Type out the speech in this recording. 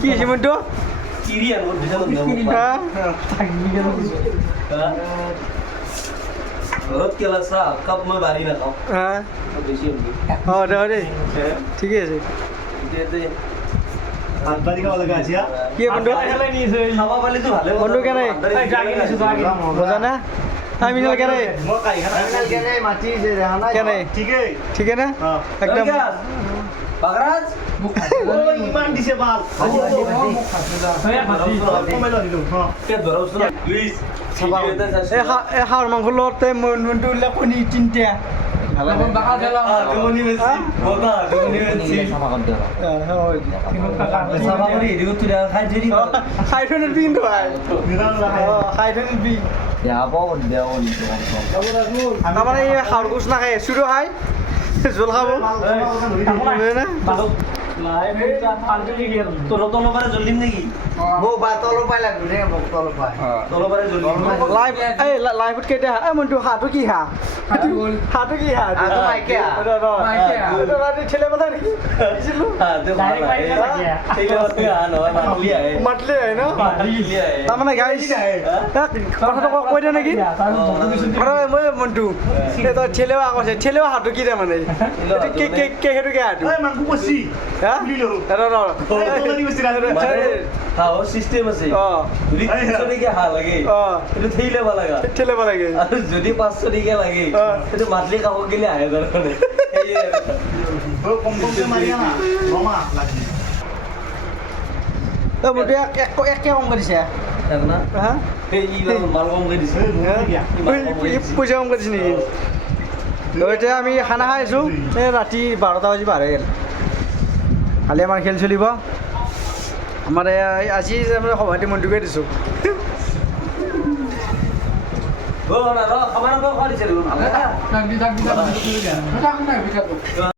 কি আছে মইতো ঠিকে আছে কি বন্ধু বন্ধু কেনে বোঝা না আমি কেনে কেনে ঠিক না একদম ইমান দিছে বাল হাঁহৰ মাংস লগতে মনটো উল্লেখ কণী তিনিটা তাৰমানে এই হাঁহৰ গোচ নাখায় চুৰো খায় জোল খাব তলপাৰে জল দিম নেকি লাইফত কেতিয়া মনটো হাঁহটো কি হাঁহ হাঁহটো কি হাঁহ ঠেলে পেলাই নেকি মাতলি আহে ন তাৰমানে গাড়ী কথাটো কৈ দিয়া নেকি মই মনটো তই ঠেলেও আগত ঠেলেও হাঁহটো কি তাৰমানে সেইটো কি হাঁহটো চিষ্টেম আছে হাঁহ লাগে সেইটো ঠেলে লাগে আৰু যদি 500 টকীয়া লাগে সেইটো মাতলি কাপোৰ গেলে আহে একে কম কৰিছে পইচা কম কৰিছে নেকি এতিয়া আমি খানা খাই আছোঁ এই ৰাতি 12টা বাজি পাৰ হৈ গ'ল কালি আমাৰ খেল চলিব আমাৰ আজি সভাপতি মন্ত্ৰীকে দিছোঁ খাব